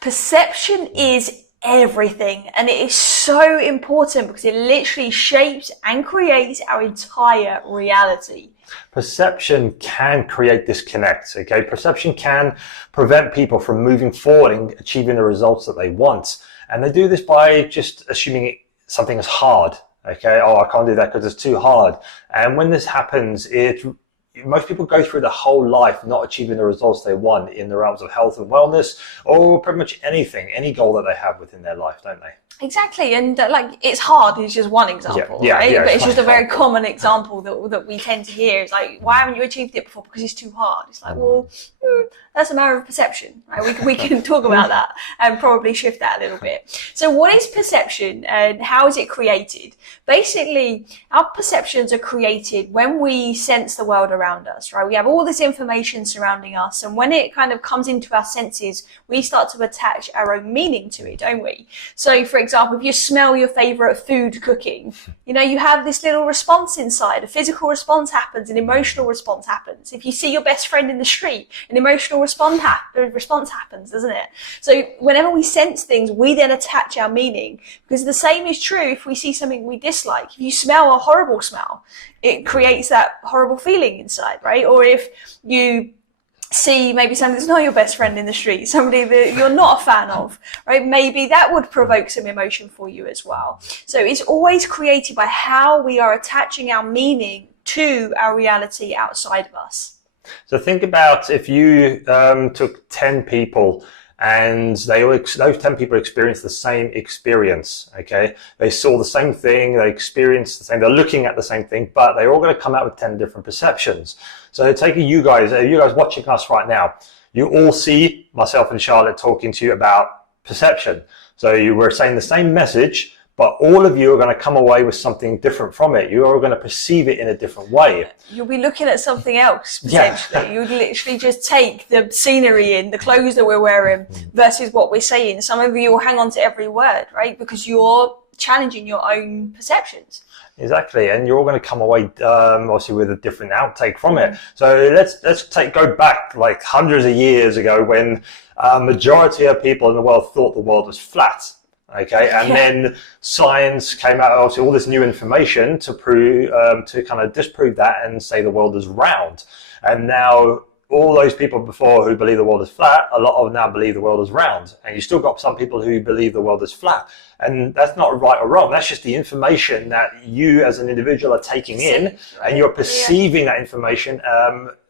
Perception is everything, and it is so important because it literally shapes and creates our entire reality. Perception can create disconnect, okay? Perception can prevent people from moving forward and achieving the results that they want. And they do this by just assuming something is hard, okay? Oh, I can't do that because it's too hard. And when this happens, most people go through the whole life not achieving the results they want in the realms of health and wellness, or pretty much anything, any goal that they have within their life, don't they? Exactly, and like it's hard is just one example, right? But it's just a very common example that we tend to hear. It's like, why haven't you achieved it before? Because it's too hard. It's like, well, that's a matter of perception, right? We can talk about that and probably shift that a little bit. So what is perception and how is it created? Basically, our perceptions are created when we sense the world around us, right? We have all this information surrounding us, and when it kind of comes into our senses, we start to attach our own meaning to it, don't we? So, for example, if you smell your favorite food cooking, you have this little response inside. A physical response happens, an emotional response happens. If you see your best friend in the street, an emotional response happens, doesn't it? So whenever we sense things, we then attach our meaning, because the same is true if we see something we dislike. If you smell a horrible smell, it creates that horrible feeling inside, right? Or if you see maybe something that's not your best friend in the street, somebody that you're not a fan of, right? Maybe that would provoke some emotion for you as well. So it's always created by how we are attaching our meaning to our reality outside of us. So think about if you took 10 people and those 10 people experienced the same experience, okay? They saw the same thing, they experienced the same, they're looking at the same thing, but they're all going to come out with 10 different perceptions. So take you guys watching us right now, you all see myself and Charlotte talking to you about perception. So you were saying the same message, but all of you are going to come away with something different from it. You are going to perceive it in a different way. You'll be looking at something else, potentially. Yeah. You'd literally just take the scenery in, the clothes that we're wearing versus what we're saying. Some of you will hang on to every word, right? Because you're challenging your own perceptions. Exactly, and you're all going to come away obviously with a different outtake from it. So let's go back like hundreds of years ago when a majority of people in the world thought the world was flat. Okay, and then science came out, obviously all this new information to prove, to kind of disprove that and say the world is round. And now all those people before who believe the world is flat, a lot of them now believe the world is round. And you still got some people who believe the world is flat. And that's not right or wrong. That's just the information that you as an individual are taking in, and you're perceiving that information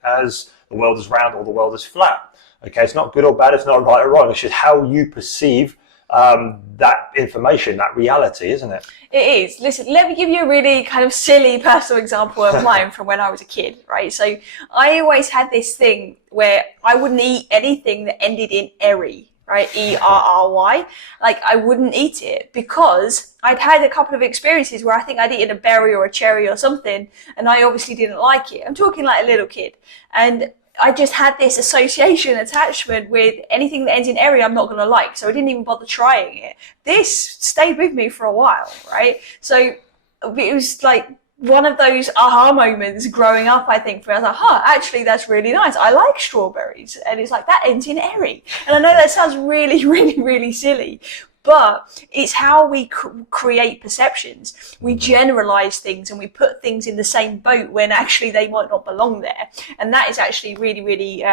as the world is round or the world is flat. Okay, it's not good or bad, it's not right or wrong. It's just how you perceive that information, that reality, isn't it? It is. Listen, let me give you a really kind of silly personal example of mine from when I was a kid, right? So I always had this thing where I wouldn't eat anything that ended in Erry, right? E-R-R-Y. Like I wouldn't eat it because I'd had a couple of experiences where I think I'd eaten a berry or a cherry or something and I obviously didn't like it. I'm talking like a little kid. And I just had this association attachment with anything that ends in Erry I'm not going to like. So I didn't even bother trying it. This stayed with me for a while, right? So it was like one of those aha moments growing up, I think, for me. I was like, actually, that's really nice. I like strawberries. And it's like, that ends in Erry. And I know that sounds really, really, really silly. But it's how we create perceptions. We generalize things and we put things in the same boat when actually they might not belong there. And that is actually really, really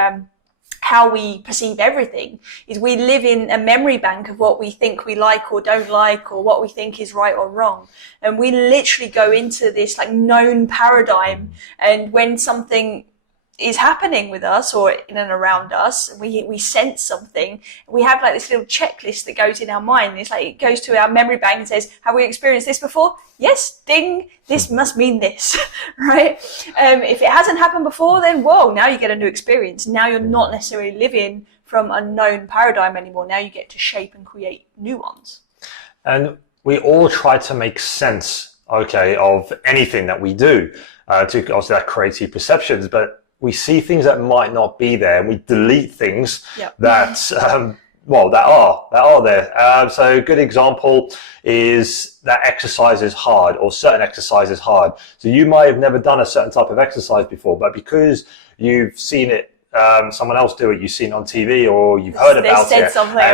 how we perceive everything. Is we live in a memory bank of what we think we like or don't like, or what we think is right or wrong. And we literally go into this like known paradigm. And when something is happening with us or in and around us, we sense something, we have like this little checklist that goes in our mind. It's like it goes to our memory bank and says, have we experienced this before? Yes, ding, this must mean this, right? If it hasn't happened before, then whoa, now you get a new experience. Now you're not necessarily living from a known paradigm anymore. Now you get to shape and create new ones. And we all try to make sense, okay, of anything that we do, to also that creative perceptions, but we see things that might not be there, and we delete things that are there. So a good example is that exercise is hard, or certain exercise is hard. So you might have never done a certain type of exercise before, but because you've seen it someone else do it, you've seen it on TV or you've heard about it, and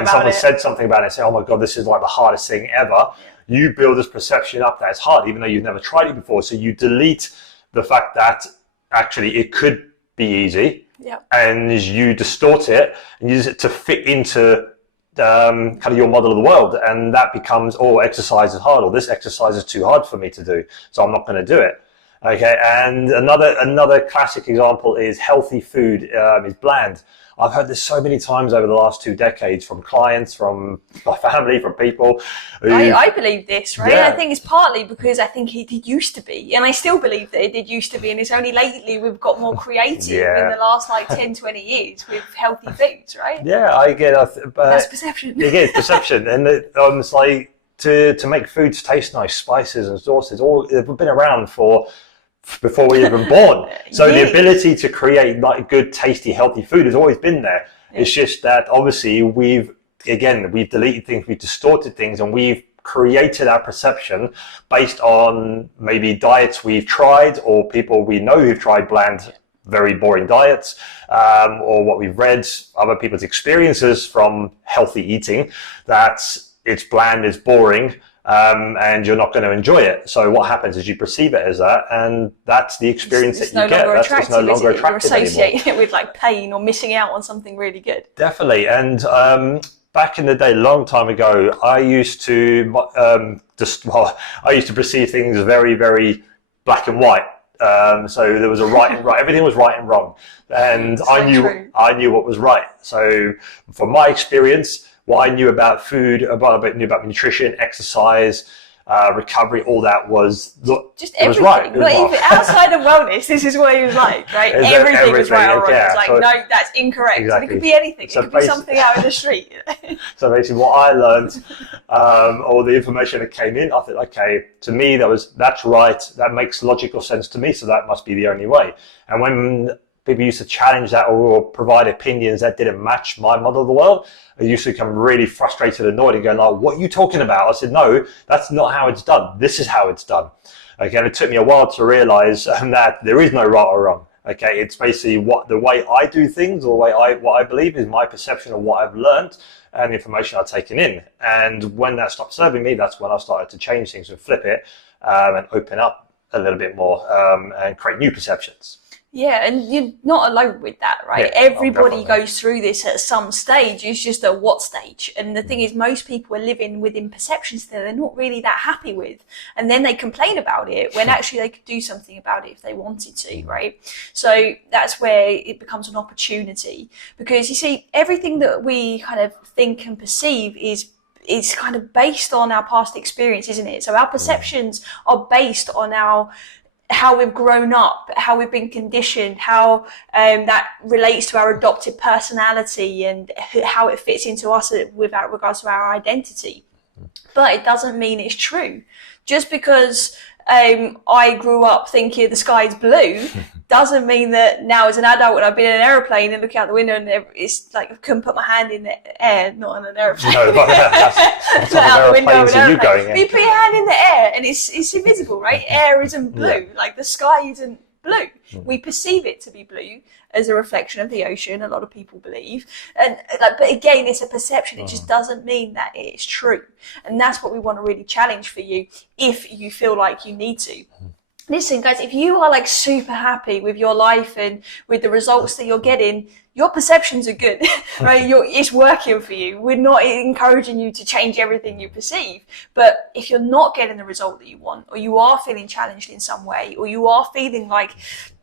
someone said something about it and say, oh my God, this is like the hardest thing ever. You build this perception up that it's hard, even though you've never tried it before. So you delete the fact that actually it could be easy, and you distort it and use it to fit into kind of your model of the world, and that becomes, oh, exercise is hard, or this exercise is too hard for me to do, so I'm not going to do it. Okay, and another classic example is healthy food is bland. I've heard this so many times over the last 2 decades from clients, from my family, from people. I believe this, right? Yeah. I think it's partly because I think it did used to be, and I still believe that it did used to be, and it's only lately we've got more creative in the last like 10, 20 years with healthy foods, right? Yeah, I get it. That's perception. You get perception, and it's like to make foods taste nice, spices and sauces, they've been around before we were even born. So the ability to create like good, tasty, healthy food has always been there. Yeah. It's just that obviously we've deleted things, we've distorted things, and we've created our perception based on maybe diets we've tried or people we know who've tried bland, very boring diets, or what we've read, other people's experiences from healthy eating, that it's bland, it's boring, and you're not going to enjoy it. So what happens is you perceive it as that, and that's the experience that you get. That's no longer attractive You're associating it with like pain or missing out on something really good. Definitely. And back in the day, a long time ago, I used to perceive things very, very black and white. So there was a right and right. Everything was right and wrong, and I knew what was right. So from my experience, what I knew about food, knew about nutrition, exercise, recovery, all that was just everything. Was right. Not even outside of wellness. This is what he was like, right? Everything was right or wrong. It's like, no, that's incorrect. Exactly. It could be anything. So it could be something out in the street. So basically, what I learned, all the information that came in, I thought, okay, to me that's right. That makes logical sense to me. So that must be the only way. And when people used to challenge that or provide opinions that didn't match my model of the world, I used to become really frustrated, annoyed, and going like, what are you talking about? I said, no, that's not how it's done. This is how it's done. Okay, and it took me a while to realize that there is no right or wrong. Okay, it's basically the way I do things, or what I believe is my perception of what I've learned and the information I've taken in. And when that stopped serving me, that's when I started to change things and flip it and open up a little bit more and create new perceptions. Yeah, and you're not alone with that, right? Yeah, everybody goes through this at some stage. It's just at what stage. And the thing is, most people are living within perceptions that they're not really that happy with. And then they complain about it when actually they could do something about it if they wanted to, right? So that's where it becomes an opportunity. Because you see, everything that we kind of think and perceive is kind of based on our past experience, isn't it? So our perceptions are based on how we've grown up, how we've been conditioned, how that relates to our adopted personality and how it fits into us without regards to our identity. But it doesn't mean it's true. Just because I grew up thinking the sky's blue doesn't mean that now as an adult when I've been in an aeroplane and look out the window and it's like I couldn't put my hand in the air, not on an aeroplane. No, that's out the window of an aeroplane. But you put your hand in the air and it's invisible, right? Air isn't blue, like the sky isn't blue. We perceive it to be blue as a reflection of the ocean, a lot of people believe. And but again, it's a perception. It just doesn't mean that it's true. And that's what we want to really challenge for you if you feel like you need to. Listen, guys, if you are like super happy with your life and with the results that you're getting, your perceptions are good, right? It's working for you. We're not encouraging you to change everything you perceive. But if you're not getting the result that you want, or you are feeling challenged in some way, or you are feeling like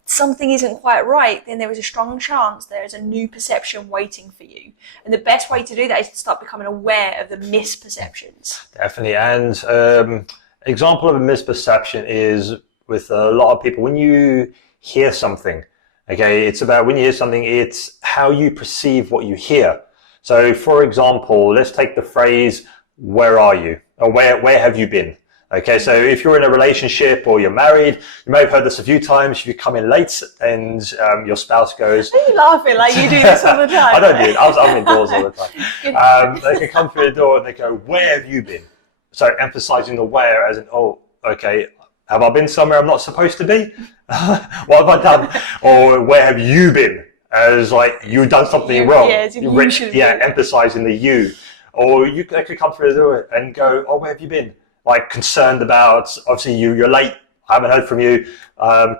something isn't quite right, then there is a strong chance there is a new perception waiting for you. And the best way to do that is to start becoming aware of the misperceptions. Definitely. And example of a misperception is with a lot of people, when you hear something, okay, it's about when you hear something, it's how you perceive what you hear. So for example, let's take the phrase, where are you? Or where have you been? Okay, so if you're in a relationship or you're married, you may have heard this a few times. If you come in late and your spouse goes... Are you laughing like you do this all the time? I don't do it. I'm indoors all the time. They can come through the door and they go, where have you been? So emphasizing the where as in, oh, okay, have I been somewhere I'm not supposed to be? What have I done? Or where have you been? as like you've done something wrong. Yeah, you should emphasizing the you. Or they could come through it and go, oh, where have you been? Like concerned about, obviously you're late, I haven't heard from you,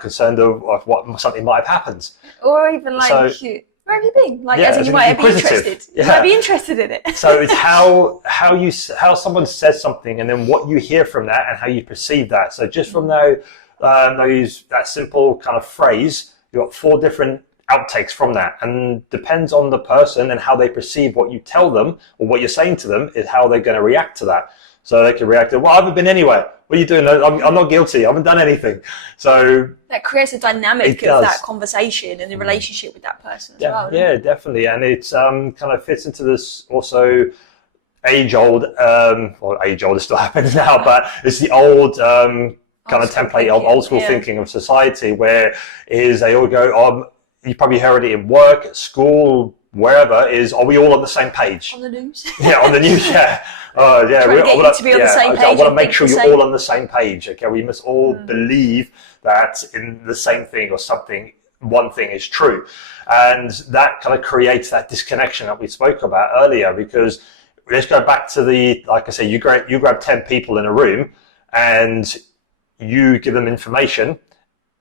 concerned of what something might have happened. Or even like, where have you been? Like, as in you might be interested. Yeah. You might be interested in it. So it's how someone says something and then what you hear from that and how you perceive that. So just from that simple kind of phrase, you've got 4 different outtakes from that, and depends on the person and how they perceive what you tell them or what you're saying to them is how they're going to react to that. So they can react to, well, I haven't been anywhere. What are you doing? I'm not guilty. I haven't done anything. So that creates a dynamic of that conversation and the relationship with that person as well. Yeah, definitely. And it's kind of fits into this also age-old, well, age-old, it still happens now, but it's the old kind of template of old school thinking of society where they all go, you probably heard it in work, at school, wherever, are we all on the same page? On the news. Yeah, on the news, yeah. Yeah, I want to make sure you're all on the same page. Okay, we must all believe that in the same thing or something, one thing is true. And that kind of creates that disconnection that we spoke about earlier, because let's go back to like I say, you grab 10 people in a room and you give them information.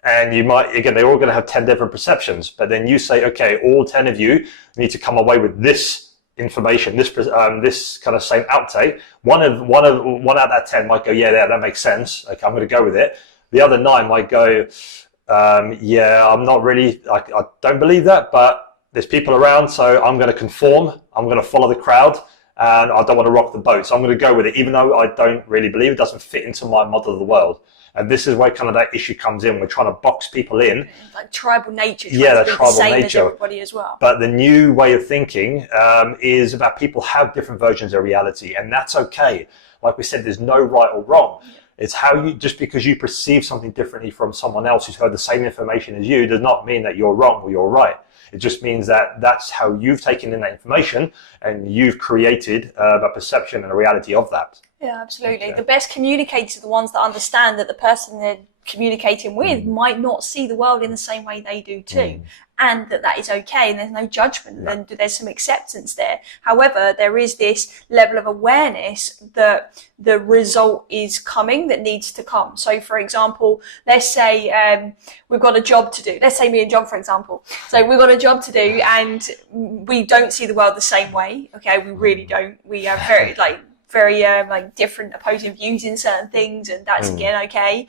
And you might, again, they're all going to have 10 different perceptions. But then you say, okay, all 10 of you need to come away with this information, this kind of same outtake. One out of that 10 might go, yeah, that makes sense. Okay, I'm going to go with it. The other 9 might go, yeah, I'm not really, I don't believe that, but there's people around, so I'm going to conform. I'm going to follow the crowd. And I don't want to rock the boat. So I'm going to go with it, even though I don't really believe it doesn't fit into my model of the world. And this is where kind of that issue comes in. We're trying to box people in. Like tribal nature. Yeah, the tribal nature. As everybody as well. But the new way of thinking is about people have different versions of reality, and that's okay. Like we said, there's no right or wrong. It's how just because you perceive something differently from someone else who's heard the same information as you does not mean that you're wrong or you're right. It just means that that's how you've taken in that information and you've created a perception and a reality of that. Yeah, absolutely. Okay. The best communicators are the ones that understand that the person they're communicating with might not see the world in the same way they do too. And that is okay, and there's no judgment, and there's some acceptance there. However, there is this level of awareness that the result is coming, that needs to come. So, for example, let's say we've got a job to do. Let's say me and John, for example. So we've got a job to do, and we don't see the world the same way. Okay, we really don't. We have very different opposing views in certain things, and that's again okay.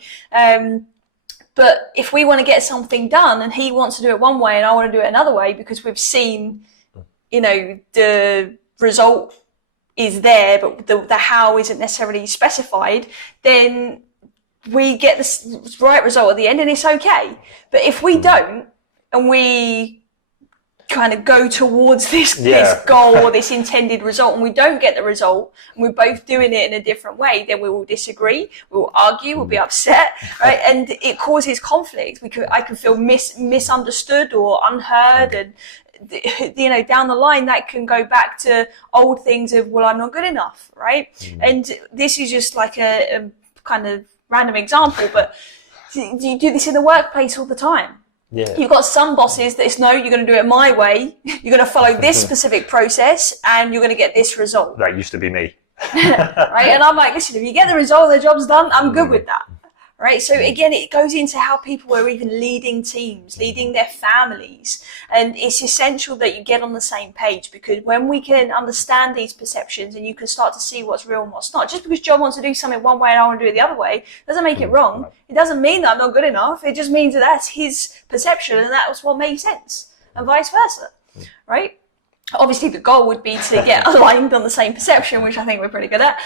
But if we want to get something done and he wants to do it one way and I want to do it another way because we've seen, the result is there, but the how isn't necessarily specified, then we get the right result at the end and it's okay. But if we don't, and we kind of go towards this goal or this intended result and we don't get the result and we're both doing it in a different way, then we will disagree, we will argue, we'll be upset, right? And it causes conflict. I can feel misunderstood or unheard, and down the line that can go back to old things of, well, I'm not good enough, right? And this is just like a kind of random example, but you do this in the workplace all the time. Yeah. You've got some bosses that it's no, you're going to do it my way. You're going to follow this specific process and you're going to get this result. That used to be me. Right? And I'm like, listen, if you get the result, the job's done, I'm good with that. Right? So again, it goes into how people are even leading teams, leading their families. And it's essential that you get on the same page, because when we can understand these perceptions and you can start to see what's real and what's not, just because John wants to do something one way and I want to do it the other way, doesn't make it wrong. It doesn't mean that I'm not good enough. It just means that that's his perception and that's what makes sense, and vice versa. Right? Obviously, the goal would be to get aligned on the same perception, which I think we're pretty good at.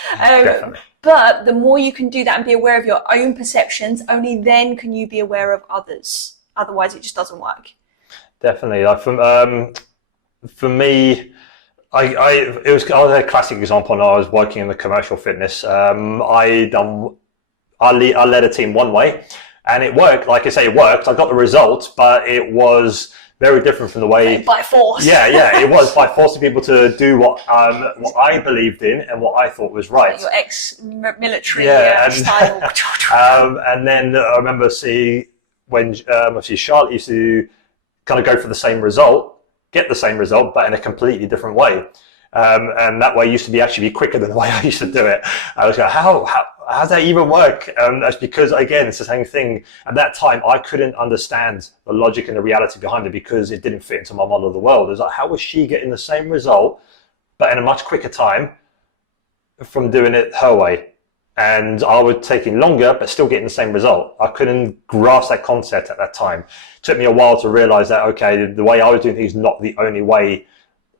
But the more you can do that and be aware of your own perceptions, only then can you be aware of others. Otherwise, it just doesn't work. Definitely. For me, I was a classic example when I was working in the commercial fitness. I led a team one way, and it worked. Like I say, it worked. I got the result, but it was very different from the way by force. Yeah, it was by forcing people to do what I believed in and what I thought was right. Like your ex-military style. And then I remember seeing when obviously Charlotte used to kind of go for the same result, get the same result, but in a completely different way. And that way used to actually be quicker than the way I used to do it. I was going, how does that even work? That's because, again, it's the same thing. At that time, I couldn't understand the logic and the reality behind it because it didn't fit into my model of the world. It was like, how was she getting the same result, but in a much quicker time from doing it her way? And I was taking longer, but still getting the same result. I couldn't grasp that concept at that time. It took me a while to realize that, okay, the way I was doing things is not the only way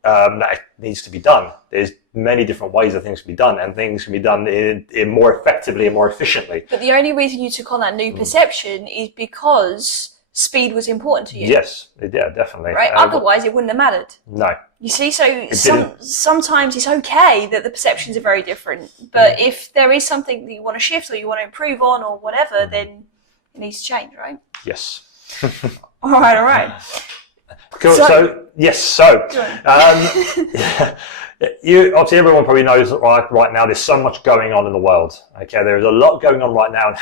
that it needs to be done. There's many different ways that things can be done, and things can be done in more effectively and more efficiently. But the only reason you took on that new perception is because speed was important to you. Yes, yeah, definitely. Right? Otherwise, it wouldn't have mattered. No. You see, so sometimes it's okay that the perceptions are very different, but if there is something that you want to shift or you want to improve on or whatever, then it needs to change, right? Yes. All right. Cool. So you obviously everyone probably knows that right now there's so much going on in the world. Okay, there's a lot going on right now, and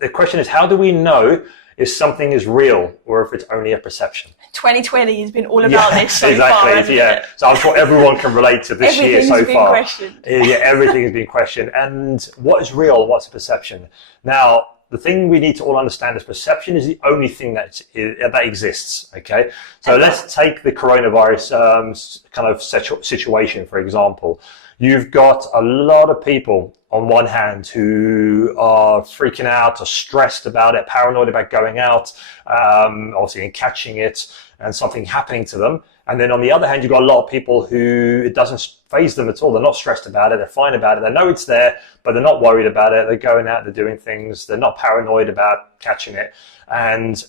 the question is, how do we know if something is real or if it's only a perception? 2020 has been all about this so far. Exactly. Yeah. So I'm sure everyone can relate to this year so far. Questioned. Yeah, everything has been questioned. And what is real and what's a perception? Now, the thing we need to all understand is perception is the only thing that exists. Okay. So let's take the coronavirus kind of situation, for example. You've got a lot of people on one hand who are freaking out or stressed about it, paranoid about going out, obviously and catching it and something happening to them. And then on the other hand, you've got a lot of people who it doesn't faze them at all. They're not stressed about it. They're fine about it. They know it's there, but they're not worried about it. They're going out, they're doing things. They're not paranoid about catching it. And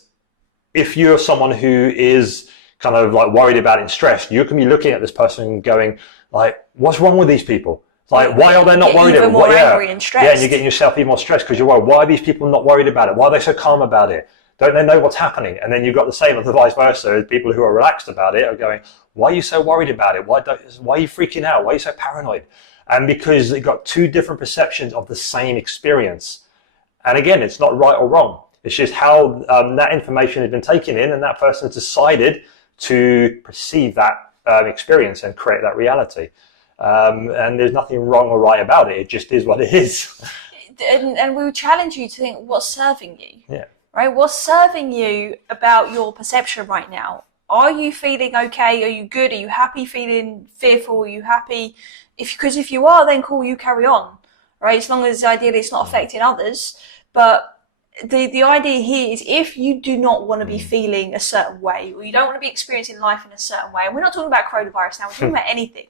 if you're someone who is kind of like worried about it and stressed, you can be looking at this person and going like, what's wrong with these people? Like, why are they not worried about it? More angry and stressed. Yeah, and you're getting yourself even more stressed because you're worried. Why are these people not worried about it? Why are they so calm about it? Don't they know what's happening? And then you've got the same of the vice versa. People who are relaxed about it are going, why are you so worried about it? Why are you freaking out? Why are you so paranoid? And because you've got two different perceptions of the same experience. And again, it's not right or wrong. It's just how that information has been taken in and that person has decided to perceive that experience and create that reality. And there's nothing wrong or right about it. It just is what it is. And we would challenge you to think, what's serving you? Yeah. Right? What's serving you about your perception right now? Are you feeling okay? Are you good? Are you happy? Feeling fearful? Are you happy? Because if you are, then cool, you carry on. Right? As long as ideally it's not affecting others. But the idea here is if you do not want to be feeling a certain way, or you don't want to be experiencing life in a certain way, and we're not talking about coronavirus now, we're talking about anything,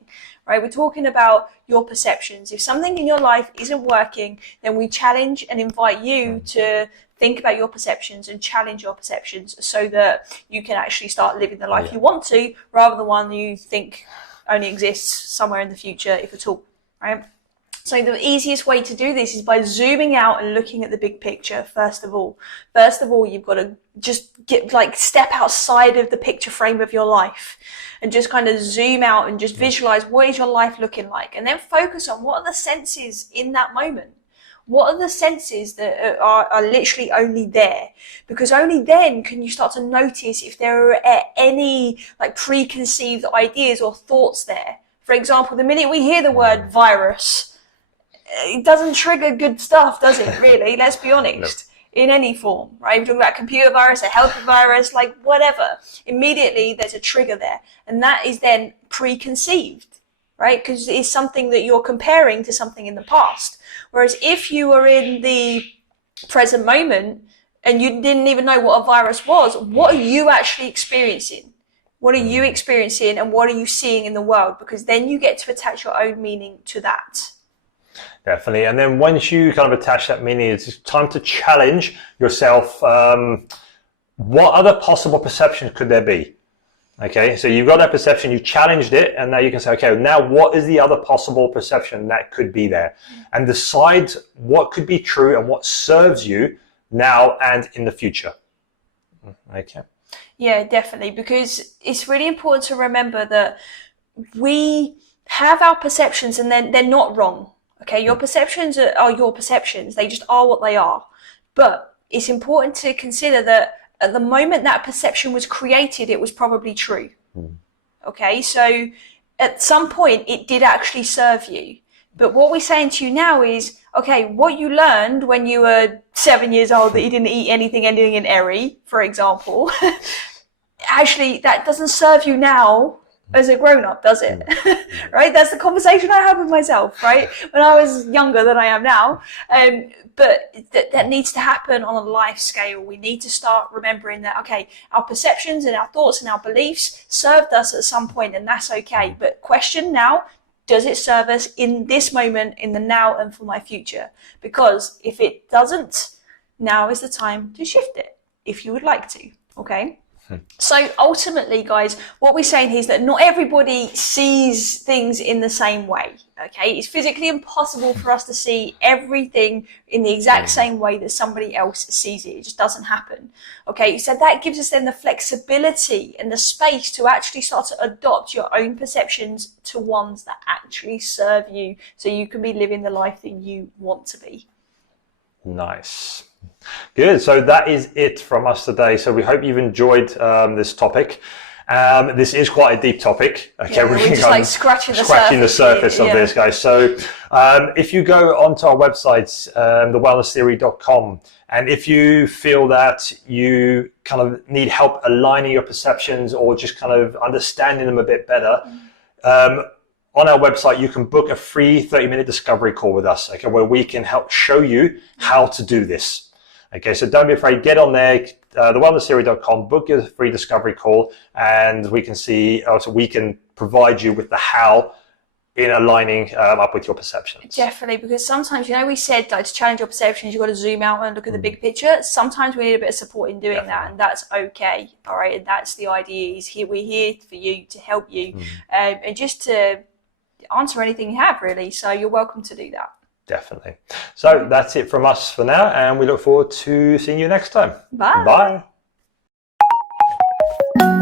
right? We're talking about your perceptions. If something in your life isn't working, then we challenge and invite you to think about your perceptions and challenge your perceptions so that you can actually start living the life you want to, rather than one you think only exists somewhere in the future, if at all, right? So the easiest way to do this is by zooming out and looking at the big picture, first of all. First of all, you've got to just step outside of the picture frame of your life and just kind of zoom out and just visualize what is your life looking like, and then focus on what are the senses in that moment. What are the senses that are literally only there? Because only then can you start to notice if there are any like preconceived ideas or thoughts there. For example, the minute we hear the word virus, it doesn't trigger good stuff, does it, really? Let's be honest. No. In any form, right? We're talking about a computer virus, a health virus, like whatever. Immediately there's a trigger there. And that is then preconceived, right? Because it's something that you're comparing to something in the past. Whereas if you were in the present moment and you didn't even know what a virus was, what are you actually experiencing? What are you experiencing and what are you seeing in the world? Because then you get to attach your own meaning to that. Definitely. And then once you kind of attach that meaning, it's time to challenge yourself. What other possible perceptions could there be? Okay, so you've got that perception, you challenged it, and now you can say, okay, now what is the other possible perception that could be there? And decide what could be true and what serves you now and in the future. Okay. Yeah, definitely, because it's really important to remember that we have our perceptions and then they're not wrong. Okay, your perceptions are your perceptions. They just are what they are. But it's important to consider that at the moment that perception was created, it was probably true. Okay, so at some point it did actually serve you. But what we're saying to you now is, okay, what you learned when you were 7 years old that you didn't eat anything ending in Erry, for example, actually that doesn't serve you now as a grown-up, does it? Right? That's the conversation I had with myself, right? When I was younger than I am now. But that needs to happen on a life scale. We need to start remembering that, okay, our perceptions and our thoughts and our beliefs served us at some point, and that's okay. But question now, does it serve us in this moment, in the now, and for my future? Because if it doesn't, now is the time to shift it, if you would like to, okay? So ultimately, guys, what we're saying here is that not everybody sees things in the same way, okay? It's physically impossible for us to see everything in the exact same way that somebody else sees it. It just doesn't happen, okay? So that gives us then the flexibility and the space to actually start to adopt your own perceptions to ones that actually serve you, so you can be living the life that you want to be. Nice. Good. So that is it from us today. So we hope you've enjoyed this topic. This is quite a deep topic. Okay, yeah, we're just like scratching the surface of this, guys. So if you go onto our website, thewellnesstheory.com, and if you feel that you kind of need help aligning your perceptions or just kind of understanding them a bit better, on our website, you can book a free 30-minute discovery call with us, okay, where we can help show you how to do this. Okay, so don't be afraid. Get on there, thewellnesstheory.com, book your free discovery call, and we can see, so we can provide you with the how in aligning up with your perceptions. Definitely, because sometimes, you know, we said like to challenge your perceptions, you've got to zoom out and look at the big picture. Sometimes we need a bit of support in doing that, and that's okay. All right, and that's the idea. Is here we're here for you to help you, and just to answer anything you have, really. So you're welcome to do that. Definitely. So that's it from us for now, and we look forward to seeing you next time. Bye. Bye.